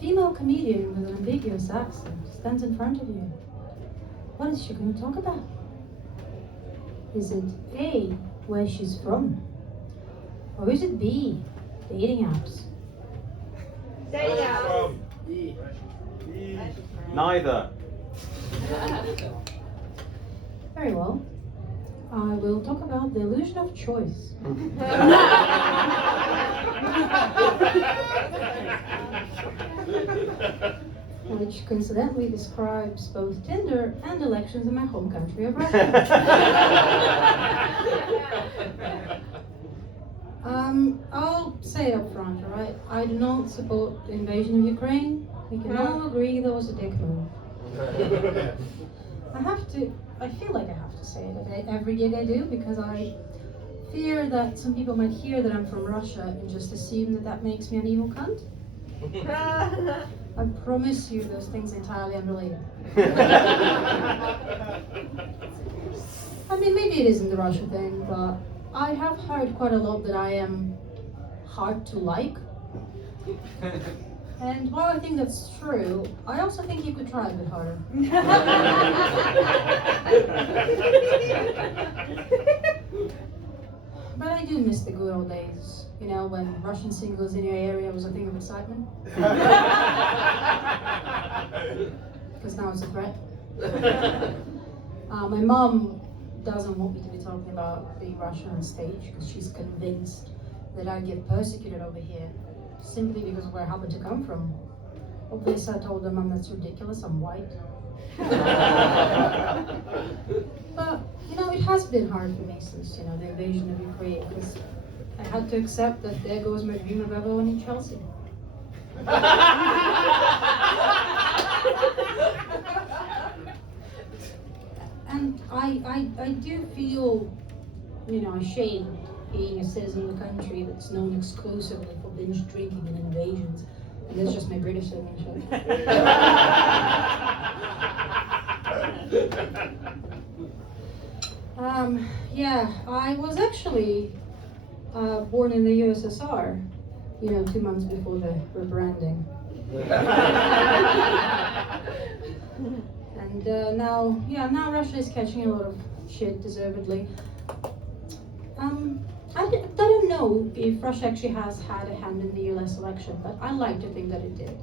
Female comedian with an ambiguous accent stands in front of you. What is she going to talk about? Is it A, where she's from? Or is it B, dating apps? Neither. Very well. I will talk about the illusion of choice. Which coincidentally describes both Tinder and elections in my home country of Russia. I'll say up front, alright? I do not support the invasion of Ukraine. We can all agree that was a dick move. I feel like I have to say it at every gig I do because I fear that some people might hear that I'm from Russia and just assume that that makes me an evil cunt. I promise you those things are entirely unrelated. I mean, maybe it isn't the Russia thing, but I have heard quite a lot that I am hard to like. And while I think that's true, I also think you could try a bit harder. But I do miss the good old days, you know, when Russian singles in your area was a thing of excitement. Because now it's a threat. My mom doesn't want me to be talking about being Russian on stage because she's convinced that I get persecuted over here simply because of where I happen to come from. Obviously, I told them, Mom, that's ridiculous, I'm white. But, you know, it has been hard for me since, you know, the invasion of Ukraine, because I had to accept that there goes my dream of ever owning Chelsea. And I do feel, you know, ashamed being a citizen of a country that's known exclusively for binge drinking and invasions. And that's just my British citizenship. Yeah, I was actually born in the USSR, you know, 2 months before the rebranding. And now Russia is catching a lot of shit, deservedly. I don't know if Russia actually has had a hand in the US election, but I like to think that it did.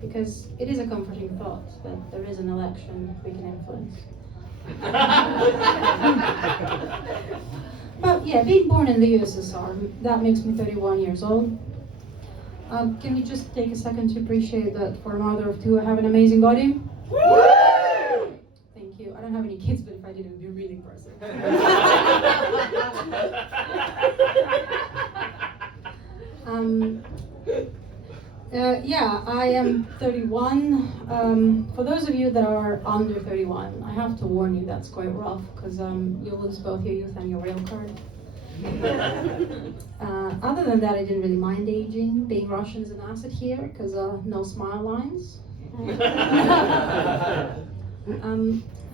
Because it is a comforting thought that there is an election we can influence. But yeah, being born in the USSR, that makes me 31 years old. Can you just take a second to appreciate that for a mother of two, I have an amazing body? Woo! Thank you. I don't have any kids, but if I did, it would be really impressive. Yeah, I am 31. For those of you that are under 31, I have to warn you that's quite rough because you'll lose both your youth and your rail card. Other than that, I didn't really mind aging. Being Russian is an asset here because no smile lines.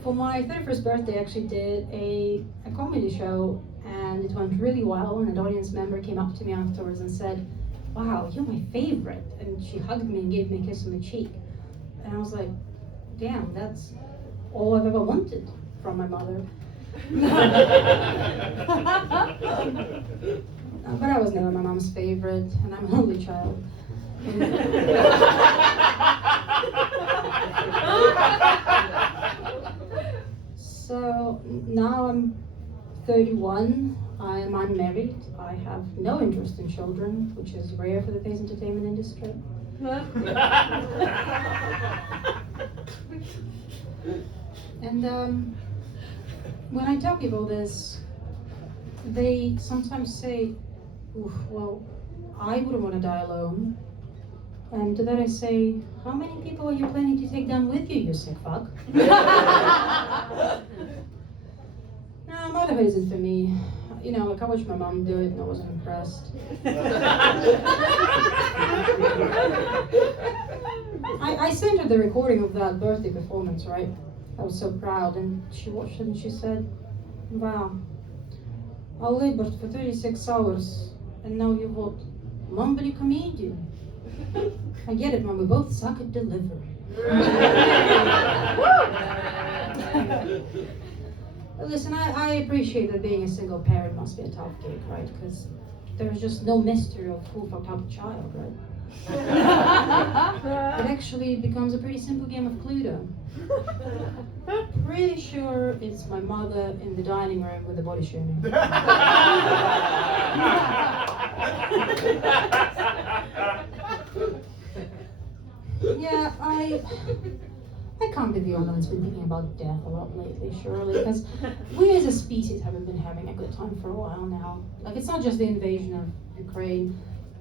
For my 31st birthday, I actually did a comedy show and it went really well, and an audience member came up to me afterwards and said, "Wow, you're my favorite." And she hugged me and gave me a kiss on the cheek. And I was like, damn, that's all I've ever wanted from my mother. But I was never my mom's favorite, and I'm an only child. So now I'm 31, I am unmarried, I have no interest in children, which is rare for the face entertainment industry. And when I tell people this, they sometimes say, well, I wouldn't want to die alone. And to that I say, how many people are you planning to take down with you, you sick fuck? No, motherhood isn't for me. You know, like I watched my mom do it and I wasn't impressed. I sent her the recording of that birthday performance, right? I was so proud, and she watched it and she said, "Wow, I labored for 36 hours and now you're what? Mumbly comedian. I get it, Mom, we both suck at delivery. Listen, I appreciate that being a single parent must be a tough gig, right? Because there's just no mystery of who fucked up the child, right? It actually becomes a pretty simple game of Cluedo. Pretty sure it's my mother in the dining room with the body shaming. Yeah, I can't be the only one that's been thinking about death a lot lately, surely, because we as a species haven't been having a good time for a while now. Like, it's not just the invasion of Ukraine.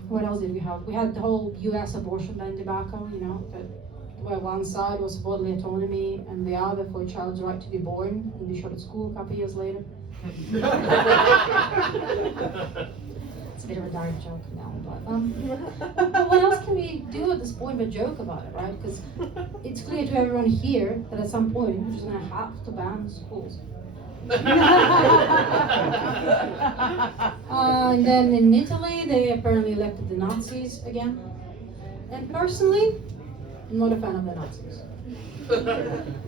What else did we have? We had the whole US abortion ban debacle, you know, that where one side was for bodily autonomy and the other for a child's right to be born and be shot at school a couple of years later. It's a bit of a dark joke now, but what else can we do at this point but joke about it, right? Because it's clear to everyone here that at some point we're just going to have to ban schools. And then in Italy, they apparently elected the Nazis again. And personally, I'm not a fan of the Nazis.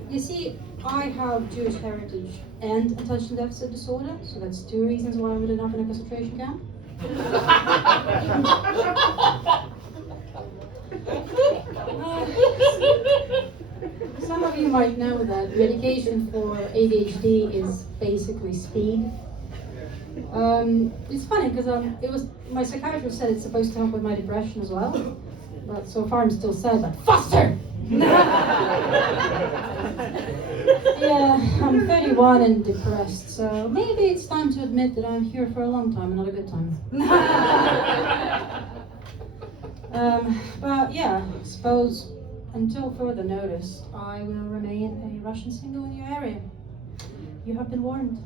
You see, I have Jewish heritage and attention deficit disorder, so that's 2 reasons why I would end up in a concentration camp. Some of you might know that medication for ADHD is basically speed. It's funny because it was my psychiatrist said it's supposed to help with my depression as well, but so far I'm still sad. But faster! Yeah, I'm 31 and depressed, so maybe it's time to admit that I'm here for a long time and not a good time. But yeah, I suppose until further notice, I will remain a Russian single in your area. You have been warned.